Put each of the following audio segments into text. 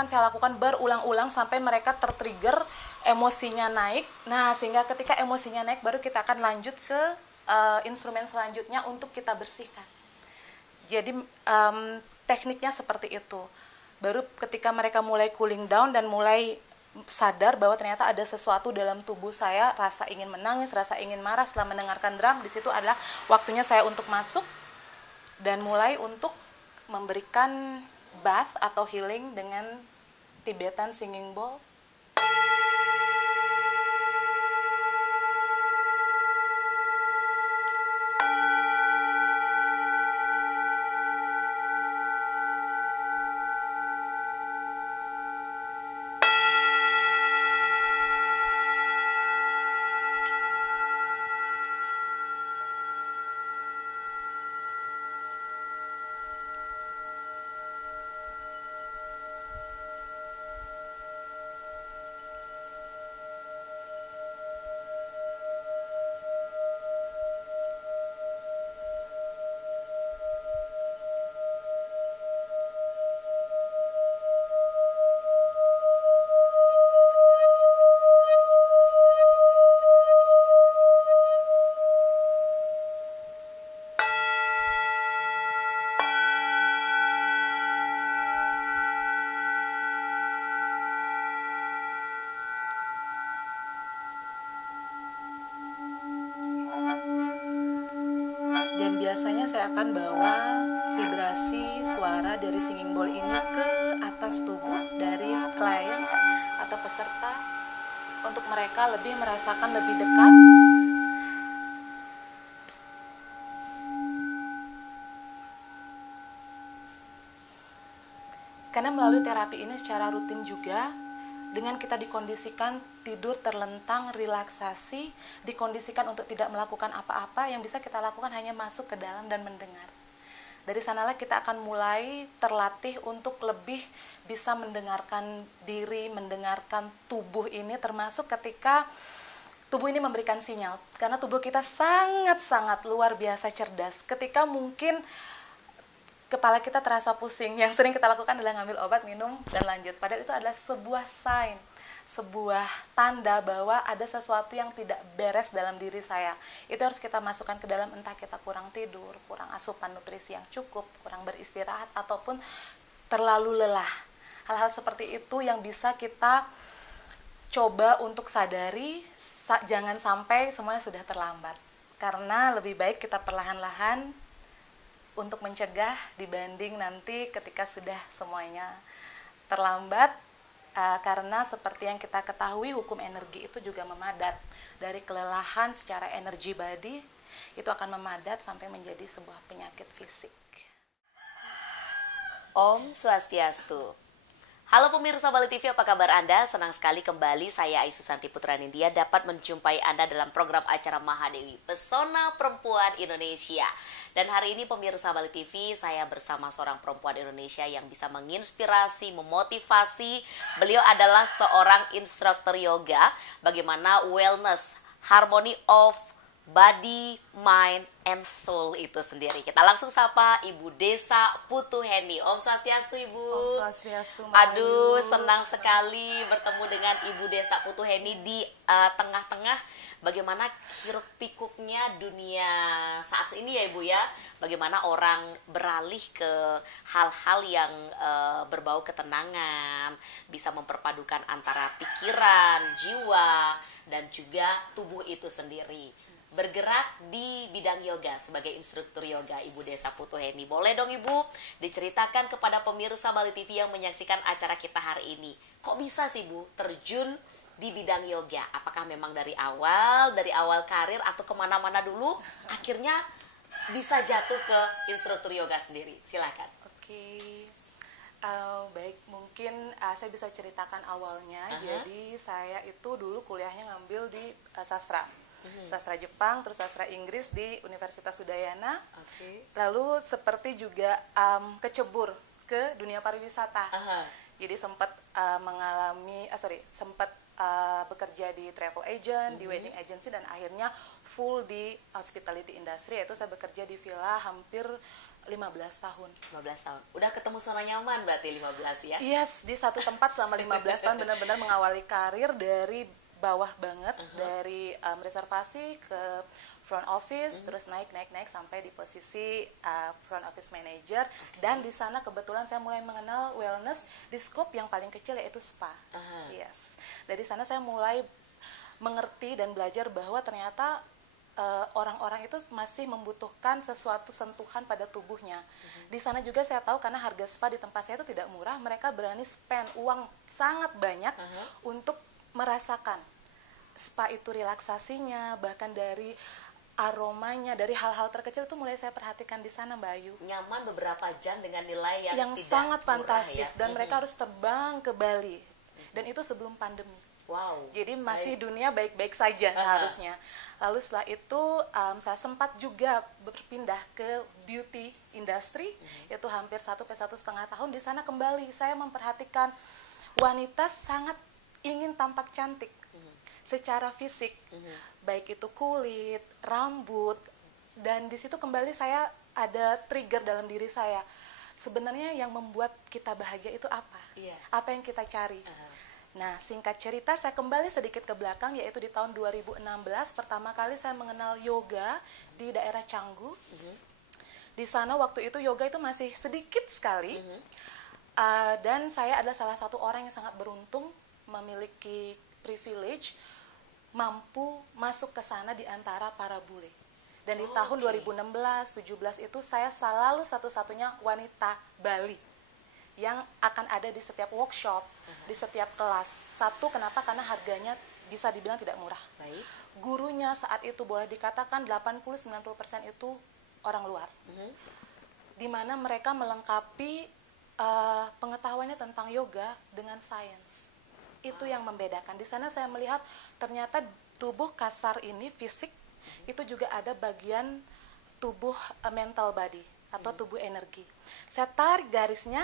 akan saya lakukan berulang-ulang sampai mereka tertrigger, emosinya naik. Nah, sehingga ketika emosinya naik baru kita akan lanjut ke instrumen selanjutnya untuk kita bersihkan. Jadi tekniknya seperti itu. Baru ketika mereka mulai cooling down dan mulai sadar bahwa ternyata ada sesuatu dalam tubuh saya, rasa ingin menangis, rasa ingin marah setelah mendengarkan drum, di situ adalah waktunya saya untuk masuk dan mulai untuk memberikan bath atau healing dengan Tibetan Singing Bowl. Dan biasanya saya akan bawa vibrasi suara dari singing bowl ini ke atas tubuh dari klien atau peserta untuk mereka lebih merasakan lebih dekat. Karena melalui terapi ini secara rutin juga, dengan kita dikondisikan tidur terlentang, relaksasi, dikondisikan untuk tidak melakukan apa-apa, yang bisa kita lakukan hanya masuk ke dalam dan mendengar. Dari sanalah kita akan mulai terlatih untuk lebih bisa mendengarkan diri, mendengarkan tubuh ini, termasuk ketika tubuh ini memberikan sinyal. Karena tubuh kita sangat-sangat luar biasa cerdas. Ketika mungkin kepala kita terasa pusing, yang sering kita lakukan adalah ngambil obat, minum, dan lanjut. Padahal itu adalah sebuah sign, sebuah tanda bahwa ada sesuatu yang tidak beres dalam diri saya. Itu harus kita masukkan ke dalam, entah kita kurang tidur, kurang asupan nutrisi yang cukup, kurang beristirahat, ataupun terlalu lelah. Hal-hal seperti itu yang bisa kita coba untuk sadari, jangan sampai semuanya sudah terlambat. Karena lebih baik kita perlahan-lahan untuk mencegah dibanding nanti ketika sudah semuanya terlambat, karena seperti yang kita ketahui hukum energi itu juga memadat. Dari kelelahan secara energi body itu akan memadat sampai menjadi sebuah penyakit fisik. Om Swastiastu. Halo pemirsa Bali TV, apa kabar Anda? Senang sekali kembali saya Ai Susanti Putra Nindya dapat menjumpai Anda dalam program acara Mahadewi, Pesona Perempuan Indonesia. Dan hari ini pemirsa Bali TV, saya bersama seorang perempuan Indonesia yang bisa menginspirasi, memotivasi. Beliau adalah seorang instruktur yoga, bagaimana wellness, harmony of body, mind, and soul itu sendiri. Kita langsung sapa Ibu Desa Putuheni. Om Swastiastu, Ibu. Om Swastiastu, Mbak Aduh, Ayu. senang sekali bertemu dengan Ibu Desa Putuheni di tengah-tengah bagaimana hiruk pikuknya dunia saat ini ya Ibu ya. Bagaimana orang beralih ke hal-hal yang berbau ketenangan, bisa memperpadukan antara pikiran, jiwa, dan juga tubuh itu sendiri. Bergerak di bidang yoga sebagai instruktur yoga Ibu Desa Putuheni. Boleh dong Ibu diceritakan kepada pemirsa Bali TV yang menyaksikan acara kita hari ini. Kok bisa sih Bu terjun di bidang yoga? Apakah memang dari awal karir atau kemana-mana dulu akhirnya bisa jatuh ke instruktur yoga sendiri? Silakan. Oke. Baik, mungkin saya bisa ceritakan awalnya. Jadi saya itu dulu kuliahnya ngambil di sastra. Sastra Jepang, terus sastra Inggris di Universitas Udayana. Lalu seperti juga kecebur ke dunia pariwisata. Jadi sempat sempat bekerja di travel agent, di wedding agency, dan akhirnya full di hospitality industry, yaitu saya bekerja di villa hampir 15 tahun. 15 tahun. Udah ketemu zona nyaman berarti 15 ya? Yes, di satu tempat selama 15 tahun benar-benar mengawali karir dari bawah banget, dari reservasi ke front office, terus naik sampai di posisi front office manager. Dan di sana kebetulan saya mulai mengenal wellness di scope yang paling kecil, yaitu spa. Yes, dari sana saya mulai mengerti dan belajar bahwa ternyata orang-orang itu masih membutuhkan sesuatu sentuhan pada tubuhnya. Di sana juga saya tahu, karena harga spa di tempat saya itu tidak murah, mereka berani spend uang sangat banyak untuk merasakan spa itu, relaksasinya, bahkan dari aromanya, dari hal-hal terkecil itu mulai saya perhatikan di sana, Mbak Ayu. Nyaman beberapa jam dengan nilai yang tidak sangat murah, fantastis, ya? dan mereka harus terbang ke Bali, dan itu sebelum pandemi. Wow. Jadi masih dunia baik-baik saja seharusnya. Lalu setelah itu saya sempat juga berpindah ke beauty industry, yaitu hampir 1-1,5 tahun. Di sana kembali saya memperhatikan wanita sangat ingin tampak cantik secara fisik, baik itu kulit, rambut, dan di situ kembali saya ada trigger dalam diri saya. Sebenarnya yang membuat kita bahagia itu apa? Apa yang kita cari? Nah, singkat cerita saya kembali sedikit ke belakang, yaitu di tahun 2016 pertama kali saya mengenal yoga di daerah Canggu. Di sana waktu itu yoga itu masih sedikit sekali, dan saya adalah salah satu orang yang sangat beruntung memiliki privilege mampu masuk ke sana di antara para bule. Dan di tahun 2016-17 itu saya selalu satu-satunya wanita Bali yang akan ada di setiap workshop, di setiap kelas. Satu, kenapa? Karena harganya bisa dibilang tidak murah. Baik. Gurunya saat itu boleh dikatakan 80-90% itu orang luar. Di mana mereka melengkapi pengetahuannya tentang yoga dengan sains. Itu yang membedakan. Di sana saya melihat ternyata tubuh kasar ini, fisik, itu juga ada bagian tubuh mental body atau tubuh energi. Saya tarik garisnya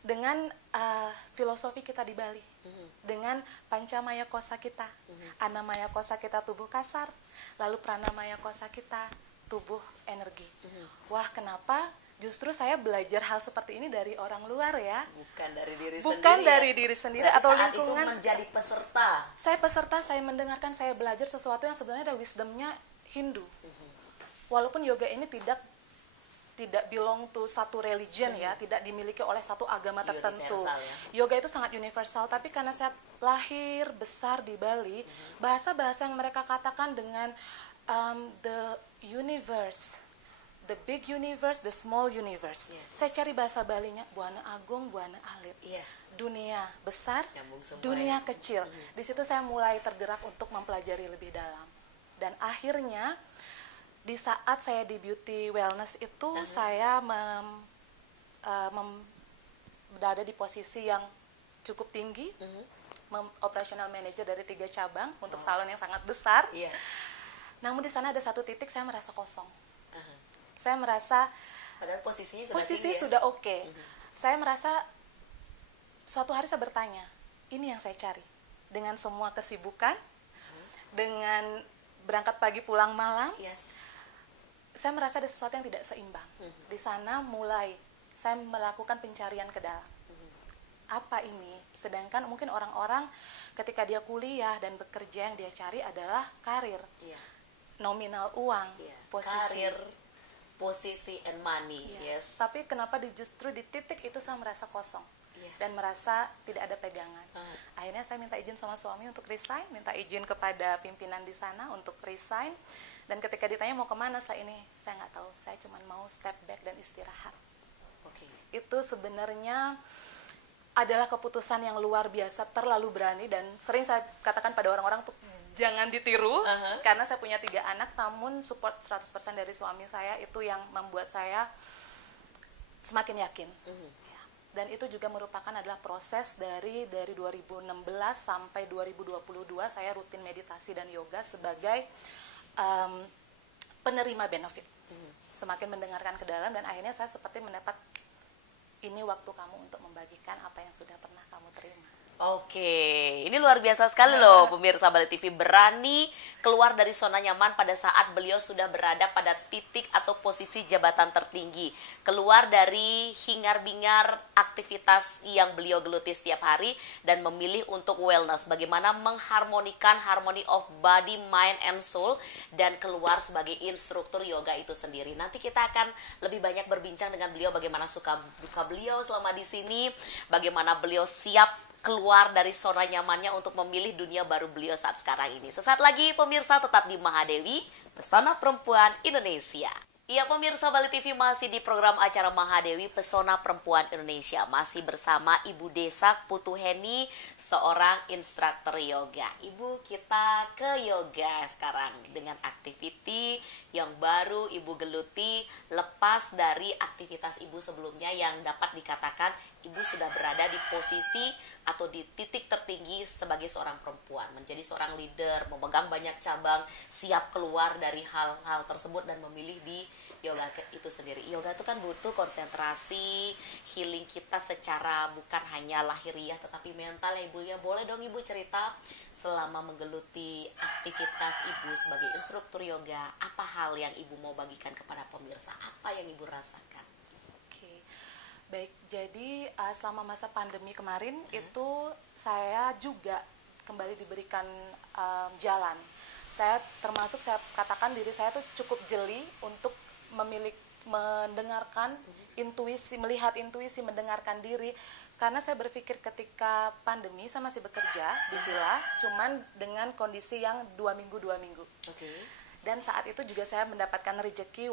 dengan filosofi kita di Bali, dengan Pancamaya Kosa kita, Anamaya Kosa kita tubuh kasar, lalu Pranamaya Kosa kita tubuh energi. Wah, kenapa justru saya belajar hal seperti ini dari orang luar ya? Bukan dari diri sendiri. Bukan dari diri sendiri atau saat lingkungan. itu menjadi peserta. Saya peserta, saya mendengarkan, saya belajar sesuatu yang sebenarnya ada wisdomnya Hindu. Walaupun yoga ini tidak belong to satu religion ya, tidak dimiliki oleh satu agama tertentu. Ya? Yoga itu sangat universal, tapi karena saya lahir besar di Bali, bahasa-bahasa yang mereka katakan dengan the universe, the big universe, the small universe. Saya cari bahasa Balinya, Buana Agung, Buana Alit. Dunia besar, dunia kecil. Di situ saya mulai tergerak untuk mempelajari lebih dalam. Dan akhirnya di saat saya di beauty wellness itu saya berada di posisi yang cukup tinggi, operational manager dari 3 cabang untuk salon yang sangat besar. Namun di sana ada satu titik saya merasa kosong. Saya merasa padahal posisinya sudah oke. Saya merasa suatu hari saya bertanya, ini yang saya cari. Dengan semua kesibukan, dengan berangkat pagi pulang malam, saya merasa ada sesuatu yang tidak seimbang. Di sana mulai saya melakukan pencarian ke dalam. Apa ini? Sedangkan mungkin orang-orang ketika dia kuliah dan bekerja yang dia cari adalah karir, nominal uang, posisi. Karir, posisi and money. Tapi kenapa justru di titik itu saya merasa kosong dan merasa tidak ada pegangan. Akhirnya saya minta izin sama suami untuk resign, minta izin kepada pimpinan di sana untuk resign. Dan ketika ditanya mau kemana setelah ini, saya nggak tahu. Saya cuma mau step back dan istirahat. Itu sebenarnya adalah keputusan yang luar biasa, terlalu berani, dan sering saya katakan pada orang-orang tuh jangan ditiru, karena saya punya 3 anak, namun support 100% dari suami saya itu yang membuat saya semakin yakin. Dan itu juga merupakan adalah proses dari 2016 sampai 2022 saya rutin meditasi dan yoga sebagai penerima benefit. Semakin mendengarkan ke dalam, dan akhirnya saya seperti mendapat ini waktu kamu untuk membagikan apa yang sudah pernah kamu terima. Oke, ini luar biasa sekali loh pemirsa Bali TV, berani keluar dari zona nyaman pada saat beliau sudah berada pada titik atau posisi jabatan tertinggi. Keluar dari hingar-bingar aktivitas yang beliau geluti setiap hari dan memilih untuk wellness. Bagaimana mengharmonikan harmony of body, mind, and soul, dan keluar sebagai instruktur yoga itu sendiri. Nanti kita akan lebih banyak berbincang dengan beliau bagaimana suka duka beliau selama di sini, bagaimana beliau siap keluar dari zona nyamannya untuk memilih dunia baru beliau saat sekarang ini. Sesaat lagi pemirsa tetap di Mahadewi, Pesona Perempuan Indonesia. Iya pemirsa Bali TV, masih di program acara Mahadewi Pesona Perempuan Indonesia. Masih bersama Ibu Desak Putuheni, seorang instruktur yoga. Ibu, kita ke yoga sekarang dengan activity yang baru Ibu geluti, lepas dari aktivitas Ibu sebelumnya yang dapat dikatakan Ibu sudah berada di posisi atau di titik tertinggi sebagai seorang perempuan, menjadi seorang leader, memegang banyak cabang, siap keluar dari hal-hal tersebut dan memilih di yoga itu sendiri. Yoga itu kan butuh konsentrasi, healing kita secara bukan hanya lahiriah tetapi mental ya Ibu ya. Boleh dong Ibu cerita selama menggeluti aktivitas Ibu sebagai instruktur yoga, apa hal yang Ibu mau bagikan kepada pemirsa, apa yang Ibu rasakan? Baik, jadi selama masa pandemi kemarin itu saya juga kembali diberikan jalan. Saya termasuk, saya katakan diri saya tuh cukup jeli untuk mendengarkan intuisi, melihat intuisi, mendengarkan diri. Karena saya berpikir ketika pandemi saya masih bekerja di villa, cuman dengan kondisi yang 2 minggu. Dan saat itu juga saya mendapatkan rezeki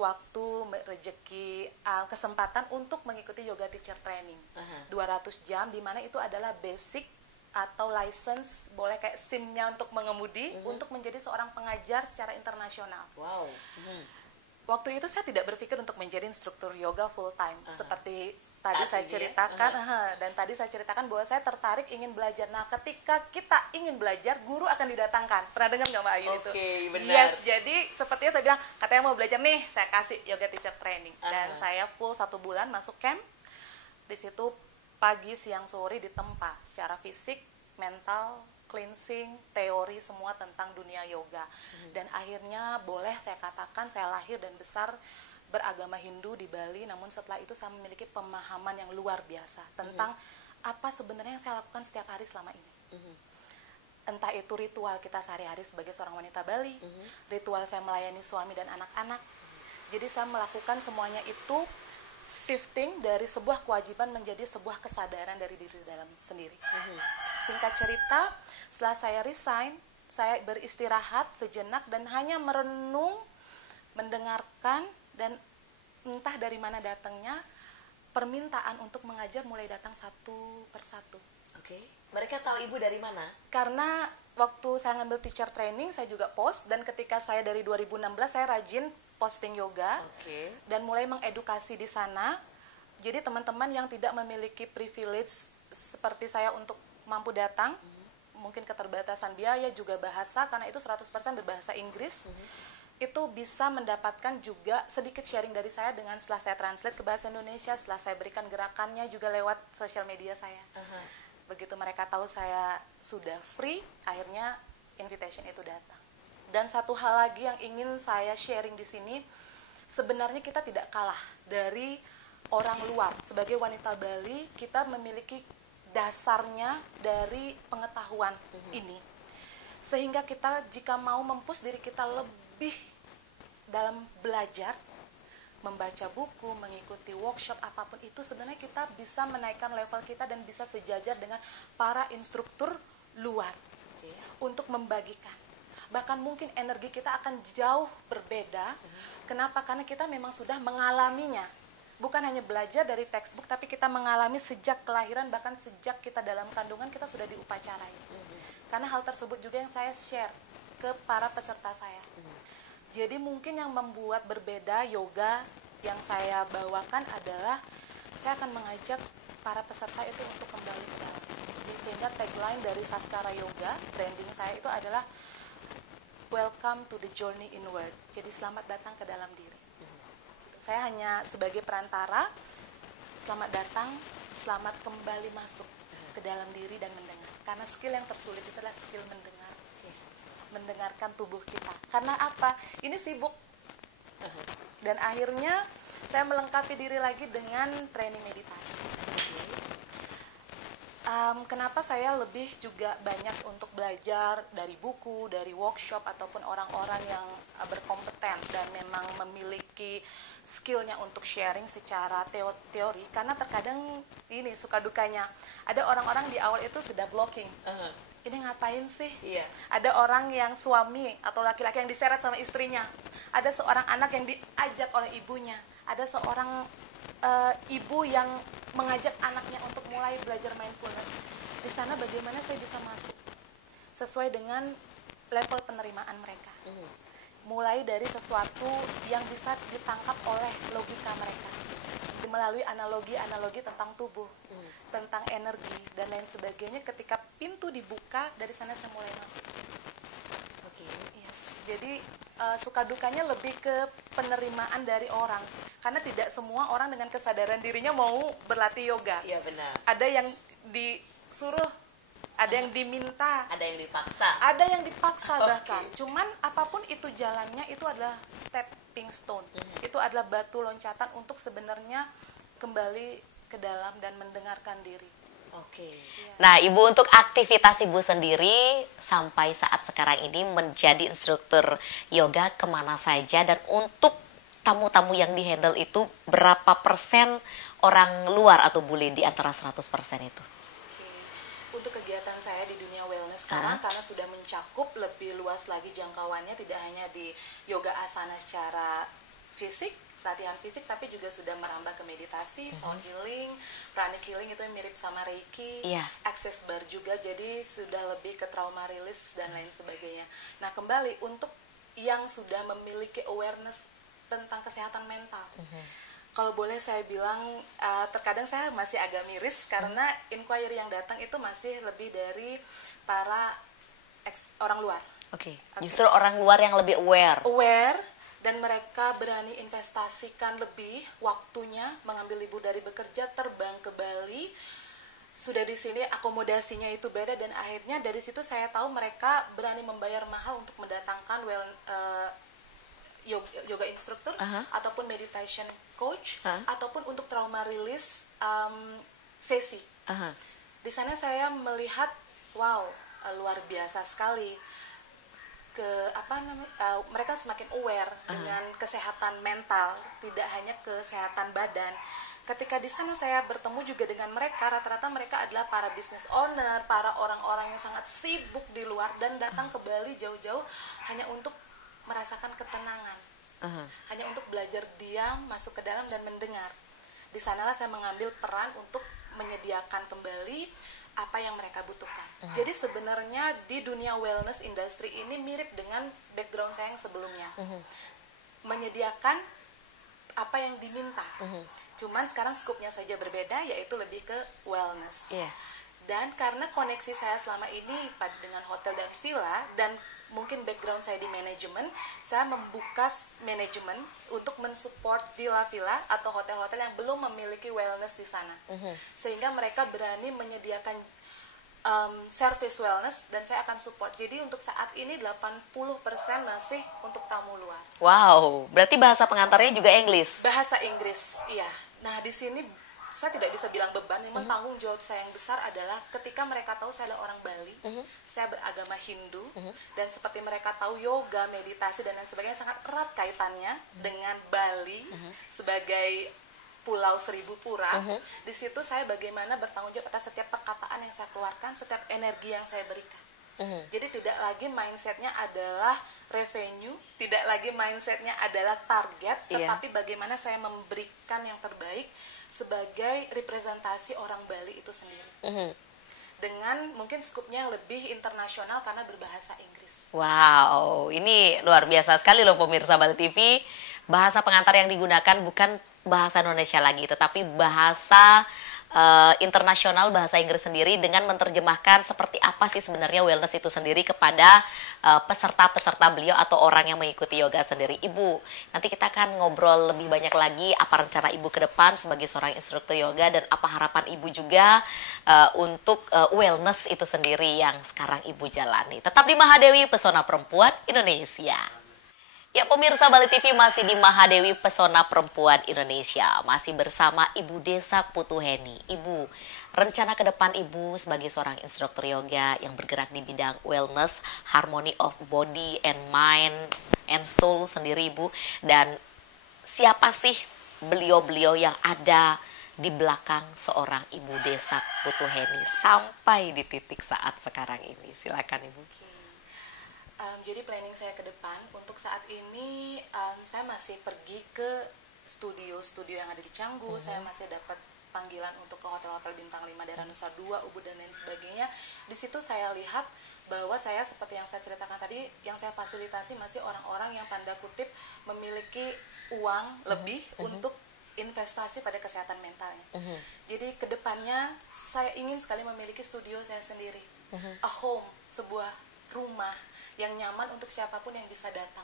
kesempatan untuk mengikuti yoga teacher training 200 jam, di mana itu adalah basic atau license, boleh kayak SIM-nya untuk mengemudi, untuk menjadi seorang pengajar secara internasional. Wow. Waktu itu saya tidak berpikir untuk menjadi instruktur yoga full time seperti tadi saya ceritakan, dan tadi saya ceritakan bahwa saya tertarik ingin belajar. Nah, ketika kita ingin belajar, guru akan didatangkan. Pernah dengar nggak Mbak Ayu itu? Oke, benar. Yes, jadi sepertinya saya bilang, katanya mau belajar nih, saya kasih yoga teacher training. Dan saya full 1 bulan masuk camp. Di situ pagi, siang, sore ditempa secara fisik, mental, cleansing, teori, semua tentang dunia yoga. Dan akhirnya boleh saya katakan saya lahir dan besar beragama Hindu di Bali, namun setelah itu saya memiliki pemahaman yang luar biasa tentang apa sebenarnya yang saya lakukan setiap hari selama ini. Entah itu ritual kita sehari-hari sebagai seorang wanita Bali, ritual saya melayani suami dan anak-anak. Jadi saya melakukan semuanya itu shifting dari sebuah kewajiban menjadi sebuah kesadaran dari diri dalam sendiri. Singkat cerita, setelah saya resign, saya beristirahat sejenak dan hanya merenung, mendengarkan, dan entah dari mana datangnya permintaan untuk mengajar mulai datang satu persatu. Oke. Mereka tahu Ibu dari mana? Karena waktu saya ngambil teacher training, saya juga post, dan ketika saya dari 2016 saya rajin posting yoga dan mulai mengedukasi di sana. Jadi teman-teman yang tidak memiliki privilege seperti saya untuk mampu datang, mungkin keterbatasan biaya juga bahasa, karena itu 100% berbahasa Inggris, itu bisa mendapatkan juga sedikit sharing dari saya dengan setelah saya translate ke bahasa Indonesia, setelah saya berikan gerakannya juga lewat sosial media saya. Begitu mereka tahu saya sudah free, akhirnya invitation itu datang. Dan satu hal lagi yang ingin saya sharing di sini, sebenarnya kita tidak kalah dari orang luar. Sebagai wanita Bali, kita memiliki dasarnya dari pengetahuan ini. Sehingga kita jika mau mempush diri kita lebih dalam belajar, membaca buku, mengikuti workshop, apapun itu, sebenarnya kita bisa menaikkan level kita dan bisa sejajar dengan para instruktur luar untuk membagikan. Bahkan mungkin energi kita akan jauh berbeda. Kenapa? Karena kita memang sudah mengalaminya. Bukan hanya belajar dari textbook, tapi kita mengalami sejak kelahiran, bahkan sejak kita dalam kandungan kita sudah diupacarai. Karena hal tersebut juga yang saya share ke para peserta saya. Jadi mungkin yang membuat berbeda yoga yang saya bawakan adalah saya akan mengajak para peserta itu untuk kembali ke dalam. Sehingga tagline dari Saskara Yoga, branding saya itu adalah Welcome to the journey inward. Jadi selamat datang ke dalam diri. Saya hanya sebagai perantara, selamat datang, selamat kembali masuk ke dalam diri dan mendengar. Karena skill yang tersulit itu adalah skill mendengar. Mendengarkan tubuh kita. Karena apa? Ini sibuk. Dan akhirnya saya melengkapi diri lagi dengan training meditasi. Kenapa saya lebih juga banyak untuk belajar dari buku, dari workshop, ataupun orang-orang yang berkompeten dan memang memiliki skillnya untuk sharing secara teori. Karena terkadang ini suka dukanya, ada orang-orang di awal itu sudah blocking. Ini ngapain sih? Ada orang yang suami atau laki-laki yang diseret sama istrinya, ada seorang anak yang diajak oleh ibunya, ada seorang ibu yang mengajak anaknya untuk mulai belajar mindfulness. Di sana bagaimana saya bisa masuk sesuai dengan level penerimaan mereka. Mulai dari sesuatu yang bisa ditangkap oleh logika mereka, melalui analogi-analogi tentang tubuh, tentang energi dan lain sebagainya. Ketika pintu dibuka, dari sana saya mulai masuk. Yes. Jadi suka dukanya lebih ke penerimaan dari orang, karena tidak semua orang dengan kesadaran dirinya mau berlatih yoga. Iya, benar. Ada yang disuruh, ada yang diminta, ada yang dipaksa, ada yang dipaksa bahkan. Cuman apapun itu jalannya, itu adalah stepping stone. Itu adalah batu loncatan untuk sebenarnya kembali ke dalam dan mendengarkan diri. Nah, Ibu, untuk aktivitas Ibu sendiri sampai saat sekarang ini menjadi instruktur yoga kemana saja, dan untuk tamu-tamu yang dihandle itu berapa persen orang luar atau bule di antara 100% itu? Untuk kegiatan saya di dunia wellness sekarang, karena sudah mencakup lebih luas lagi jangkauannya, tidak hanya di yoga asana secara fisik, latihan fisik, tapi juga sudah merambah ke meditasi, sound healing, pranic healing, itu yang mirip sama Reiki, access bar juga, jadi sudah lebih ke trauma release dan lain sebagainya. Nah, kembali untuk yang sudah memiliki awareness tentang kesehatan mental, kalau boleh saya bilang, terkadang saya masih agak miris karena inquiry yang datang itu masih lebih dari para orang luar. Justru orang luar yang lebih aware. Dan mereka berani investasikan lebih waktunya, mengambil libur dari bekerja, terbang ke Bali. Sudah di sini akomodasinya itu beda, dan akhirnya dari situ saya tahu mereka berani membayar mahal untuk mendatangkan yoga instruktur, ataupun meditation coach, ataupun untuk trauma release sesi. Di sana saya melihat, wow, luar biasa sekali. Mereka semakin aware dengan kesehatan mental, tidak hanya kesehatan badan. Ketika di sana saya bertemu juga dengan mereka, rata-rata mereka adalah para business owner, para orang-orang yang sangat sibuk di luar dan datang ke Bali jauh-jauh hanya untuk merasakan ketenangan, hanya untuk belajar diam, masuk ke dalam dan mendengar. Di sanalah saya mengambil peran untuk menyediakan kembali apa yang mereka butuhkan. Jadi sebenarnya di dunia wellness industry ini mirip dengan background saya yang sebelumnya. Menyediakan apa yang diminta. Cuman sekarang skupnya saja berbeda, yaitu lebih ke wellness. Dan karena koneksi saya selama ini dengan hotel dan villa, dan mungkin background saya di manajemen, saya membuka manajemen untuk mensupport villa-villa atau hotel-hotel yang belum memiliki wellness di sana, sehingga mereka berani menyediakan service wellness, dan saya akan support. Jadi untuk saat ini 80% masih untuk tamu luar. Wow, berarti bahasa pengantarnya juga Inggris? Bahasa Inggris, iya. Nah, di sini saya tidak bisa bilang beban, memang tanggung jawab saya yang besar adalah ketika mereka tahu saya adalah orang Bali, saya beragama Hindu, dan seperti mereka tahu yoga, meditasi, dan lain sebagainya sangat erat kaitannya dengan Bali sebagai Pulau Seribu Pura. Di situ saya bagaimana bertanggung jawab atas setiap perkataan yang saya keluarkan, setiap energi yang saya berikan. Jadi tidak lagi mindsetnya adalah revenue, tidak lagi mindsetnya adalah target, tetapi bagaimana saya memberikan yang terbaik sebagai representasi orang Bali itu sendiri. Dengan mungkin skupnya yang lebih internasional karena berbahasa Inggris. Wow, ini luar biasa sekali loh pemirsa Bali TV. Bahasa pengantar yang digunakan bukan bahasa Indonesia lagi, tetapi bahasa internasional bahasa Inggris sendiri dengan menerjemahkan seperti apa sih sebenarnya wellness itu sendiri kepada peserta-peserta beliau atau orang yang mengikuti yoga sendiri. Ibu, nanti kita akan ngobrol lebih banyak lagi apa rencana Ibu ke depan sebagai seorang instruktur yoga dan apa harapan Ibu juga untuk wellness itu sendiri yang sekarang Ibu jalani. Tetap di Mahadewi, Pesona Perempuan Indonesia. Ya, pemirsa Bali TV masih di Mahadewi, Pesona Perempuan Indonesia. Masih bersama Ibu Desak Putuheni. Ibu, rencana ke depan Ibu sebagai seorang instruktur yoga yang bergerak di bidang wellness, harmony of body and mind and soul sendiri Ibu. Dan siapa sih beliau-beliau yang ada di belakang seorang Ibu Desak Putuheni sampai di titik saat sekarang ini? Silakan Ibu. Jadi planning saya ke depan untuk saat ini saya masih pergi ke studio-studio yang ada di Canggu. Saya masih dapat panggilan untuk ke hotel-hotel bintang 5 daerah Nusa Dua, Ubud dan lain sebagainya. Di situ saya lihat bahwa saya seperti yang saya ceritakan tadi, yang saya fasilitasi masih orang-orang yang tanda kutip memiliki uang lebih untuk investasi pada kesehatan mentalnya. Jadi kedepannya saya ingin sekali memiliki studio saya sendiri, a home, sebuah rumah yang nyaman untuk siapapun yang bisa datang.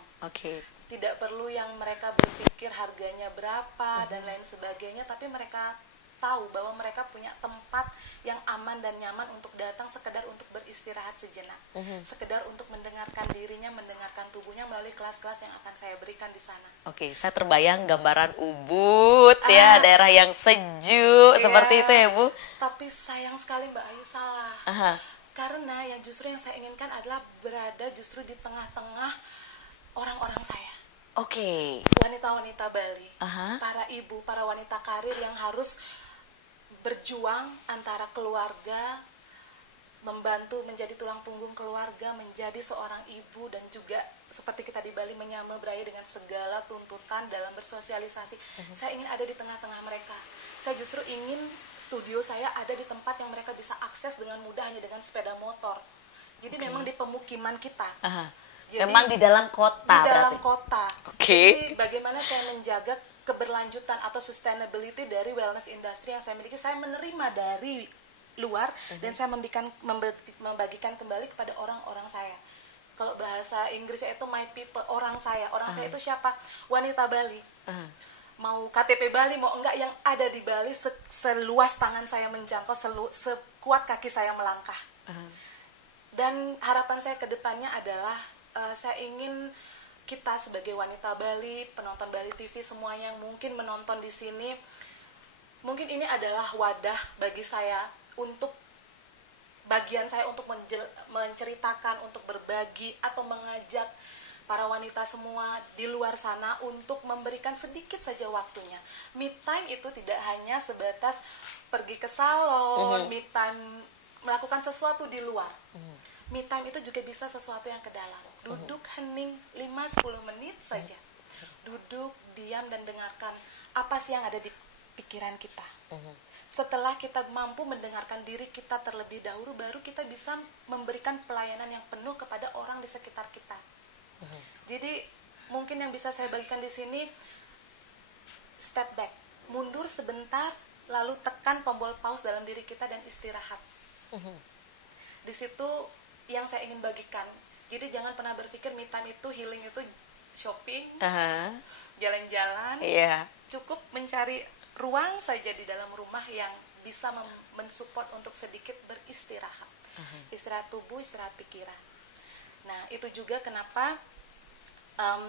Tidak perlu yang mereka berpikir harganya berapa dan lain sebagainya, tapi mereka tahu bahwa mereka punya tempat yang aman dan nyaman untuk datang sekedar untuk beristirahat sejenak, sekedar untuk mendengarkan dirinya, mendengarkan tubuhnya melalui kelas-kelas yang akan saya berikan di sana. Saya terbayang gambaran Ubud ya, daerah yang sejuk seperti itu ya Bu. Tapi sayang sekali Mbak Ayu salah. Karena yang justru yang saya inginkan adalah berada justru di tengah-tengah orang-orang saya. Wanita-wanita Bali, para ibu, para wanita karir yang harus berjuang antara keluarga, membantu menjadi tulang punggung keluarga, menjadi seorang ibu, dan juga seperti kita di Bali menyama beraya dengan segala tuntutan dalam bersosialisasi. Saya ingin ada di tengah-tengah mereka. Saya justru ingin studio saya ada di tempat yang mereka bisa akses dengan mudah hanya dengan sepeda motor. Jadi memang di pemukiman kita. Jadi, memang di dalam kota. Di dalam kota. Jadi bagaimana saya menjaga keberlanjutan atau sustainability dari wellness industry yang saya miliki. Saya menerima dari luar dan saya membagikan kembali kepada orang-orang saya. Kalau bahasa Inggrisnya itu my people, orang saya. Orang saya itu siapa? Wanita Bali. Mau KTP Bali, mau enggak, yang ada di Bali seluas tangan saya menjangkau, sekuat kaki saya melangkah. Dan harapan saya ke depannya adalah saya ingin kita sebagai wanita Bali, penonton Bali TV semuanya yang mungkin menonton di sini, mungkin ini adalah wadah bagi saya untuk bagian saya untuk menceritakan, untuk berbagi atau mengajak para wanita semua di luar sana untuk memberikan sedikit saja waktunya. Me time itu tidak hanya sebatas pergi ke salon, me time melakukan sesuatu di luar. Me time itu juga bisa sesuatu yang ke dalam. Duduk hening 5-10 menit saja. Duduk, diam dan dengarkan apa sih yang ada di pikiran kita. Setelah kita mampu mendengarkan diri kita terlebih dahulu, baru kita bisa memberikan pelayanan yang penuh kepada orang di sekitar kita. Jadi mungkin yang bisa saya bagikan di sini, step back, mundur sebentar, lalu tekan tombol pause dalam diri kita dan istirahat. Di situ yang saya ingin bagikan. Jadi jangan pernah berpikir me time itu, healing itu shopping, jalan-jalan. Cukup mencari ruang saja di dalam rumah yang bisa mensupport untuk sedikit beristirahat. Istirahat tubuh, istirahat pikiran. Nah, itu juga kenapa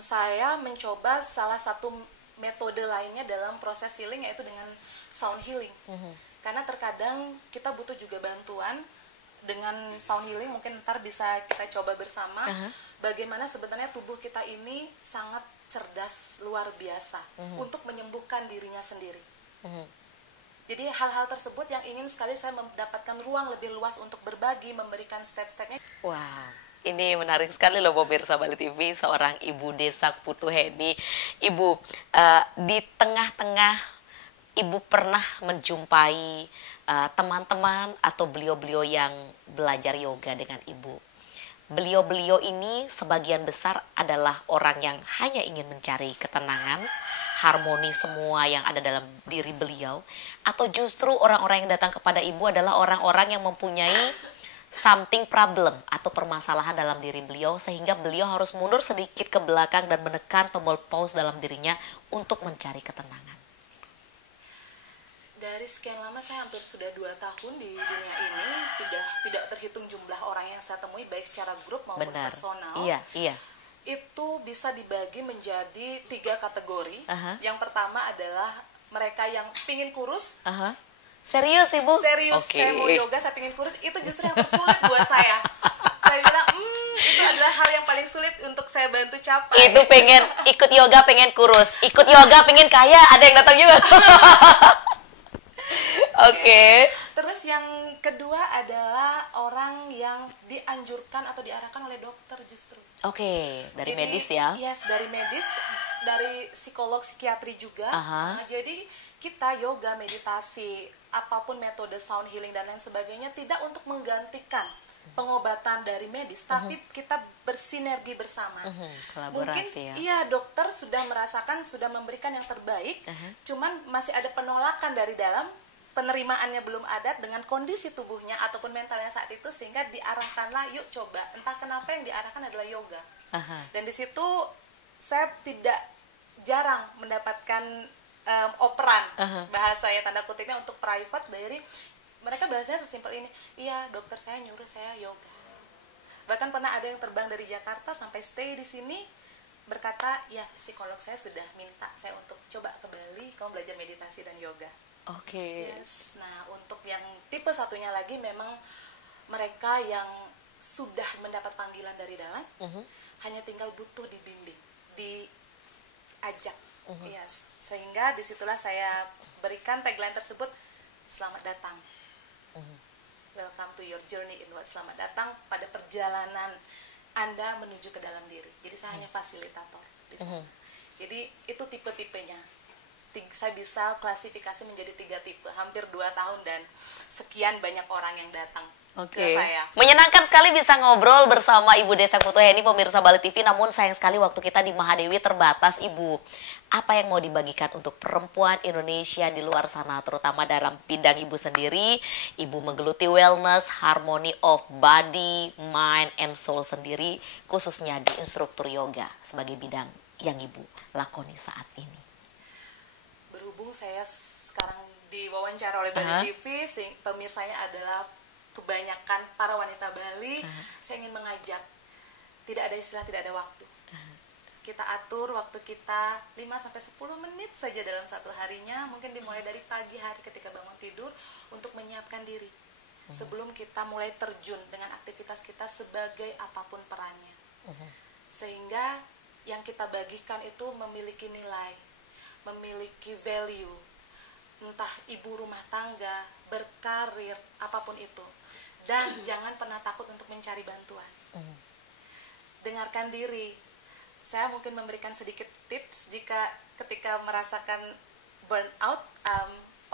saya mencoba salah satu metode lainnya dalam proses healing, yaitu dengan sound healing. Karena terkadang kita butuh juga bantuan dengan sound healing. Mungkin ntar bisa kita coba bersama bagaimana sebenarnya tubuh kita ini sangat cerdas, luar biasa untuk menyembuhkan dirinya sendiri. Jadi hal-hal tersebut yang ingin sekali saya mendapatkan ruang lebih luas untuk berbagi, memberikan step-stepnya. Wow, ini menarik sekali loh pemirsa Bali TV, seorang Ibu Desak Putuheni. Ibu, di tengah-tengah Ibu pernah menjumpai teman-teman atau beliau-beliau yang belajar yoga dengan Ibu. beliau-beliau ini sebagian besar adalah orang yang hanya ingin mencari ketenangan, harmoni semua yang ada dalam diri beliau, atau justru orang-orang yang datang kepada ibu adalah orang-orang yang mempunyai something problem atau permasalahan dalam diri beliau sehingga beliau harus mundur sedikit ke belakang dan menekan tombol pause dalam dirinya untuk mencari ketenangan. Dari sekian lama, saya hampir sudah 2 tahun di dunia ini, sudah tidak terhitung jumlah orang yang saya temui baik secara grup maupun Benar. personal. Iya. Itu bisa dibagi menjadi 3 kategori. Yang pertama adalah mereka yang pingin kurus. Serius ibu? Serius, saya mau yoga, saya pingin kurus. Itu justru yang tersulit buat saya. Saya bilang, itu adalah hal yang paling sulit untuk saya bantu capai. Itu pengen ikut yoga, pengen kurus. Ikut yoga, pengen kaya. Ada yang datang juga. Oke. Terus yang kedua adalah orang yang dianjurkan atau diarahkan oleh dokter justru. Oke, dari Jadi, medis ya? Yes, dari medis, dari psikolog, psikiatri juga. Nah, jadi kita yoga, meditasi, apapun metode sound healing dan lain sebagainya tidak untuk menggantikan pengobatan dari medis, tapi kita bersinergi bersama. Mungkin Kolaborasi ya? iya, dokter sudah merasakan, sudah memberikan yang terbaik, cuman masih ada penolakan dari dalam, penerimaannya belum ada dengan kondisi tubuhnya ataupun mentalnya saat itu, sehingga diarahkanlah yuk coba. Entah kenapa yang diarahkan adalah yoga. Dan di situ saya tidak jarang mendapatkan operan, bahasanya tanda kutipnya untuk private, dari mereka bahasanya sesimpel ini, iya dokter saya nyuruh saya yoga. Bahkan pernah ada yang terbang dari Jakarta sampai stay di sini, berkata, ya psikolog saya sudah minta saya untuk coba ke Bali, kamu belajar meditasi dan yoga. Oke. Yes. Nah, untuk yang tipe satunya lagi memang mereka yang sudah mendapat panggilan dari dalam, hanya tinggal butuh dibimbing, diajak. Yes. Sehingga disitulah saya berikan tagline tersebut, selamat datang. Welcome to your journey inward. Selamat datang pada perjalanan Anda menuju ke dalam diri. Jadi saya hanya fasilitator di sana. Jadi itu tipe-tipenya. Saya bisa klasifikasi menjadi 3 tipe, hampir 2 tahun dan sekian banyak orang yang datang ke saya. Menyenangkan sekali bisa ngobrol bersama Ibu Desak Putuheni, pemirsa Bali TV. Namun sayang sekali waktu kita di Mahadewi terbatas, Ibu. Apa yang mau dibagikan untuk perempuan Indonesia di luar sana, terutama dalam bidang Ibu sendiri? Ibu menggeluti wellness, harmony of body, mind, and soul sendiri, khususnya di instruktur yoga sebagai bidang yang Ibu lakoni saat ini. Berhubung saya sekarang diwawancara oleh Bali TV, pemirsanya adalah kebanyakan para wanita Bali, saya ingin mengajak, tidak ada istilah tidak ada waktu. Kita atur waktu kita 5-10 menit saja dalam satu harinya, mungkin dimulai dari pagi hari ketika bangun tidur, untuk menyiapkan diri sebelum kita mulai terjun dengan aktivitas kita sebagai apapun perannya. Sehingga yang kita bagikan itu memiliki nilai, memiliki value, entah ibu rumah tangga, berkarir, apapun itu. Dan jangan pernah takut untuk mencari bantuan. Dengarkan diri. Saya mungkin memberikan sedikit tips jika ketika merasakan burnout,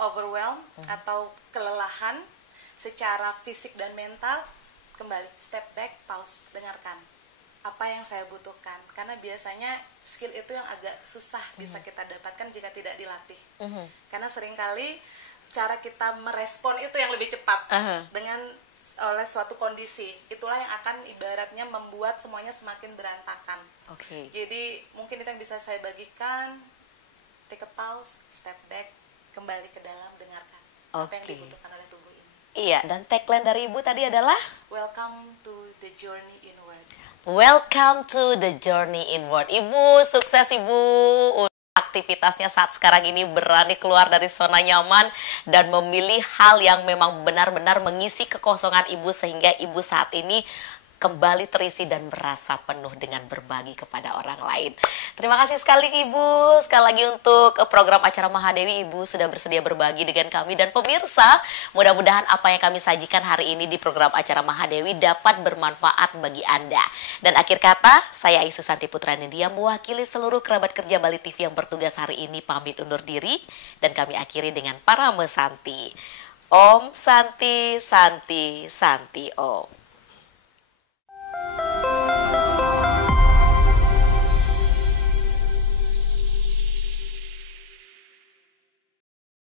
overwhelm, atau kelelahan secara fisik dan mental, kembali, step back, pause, dengarkan apa yang saya butuhkan, karena biasanya skill itu yang agak susah bisa kita dapatkan jika tidak dilatih. Karena seringkali cara kita merespon itu yang lebih cepat dengan oleh suatu kondisi, itulah yang akan ibaratnya membuat semuanya semakin berantakan. Jadi mungkin itu yang bisa saya bagikan, take a pause, step back, kembali ke dalam, dengarkan apa yang dibutuhkan oleh tubuh ini. Iya, dan tagline dari Ibu tadi adalah Welcome to the journey inward. Welcome to the journey inward. Ibu, sukses Ibu. Aktivitasnya saat sekarang ini berani keluar dari zona nyaman dan memilih hal yang memang benar-benar mengisi kekosongan Ibu sehingga Ibu saat ini kembali terisi dan merasa penuh dengan berbagi kepada orang lain. Terima kasih sekali Ibu. Sekali lagi untuk program acara Mahadewi, Ibu sudah bersedia berbagi dengan kami dan pemirsa. Mudah-mudahan apa yang kami sajikan hari ini di program acara Mahadewi dapat bermanfaat bagi Anda. Dan akhir kata, saya Ayu Susanti Putra Nindya mewakili seluruh kerabat kerja Bali TV yang bertugas hari ini pamit undur diri. Dan kami akhiri dengan Parame Santi. Om Santi, Santi, Santi Om.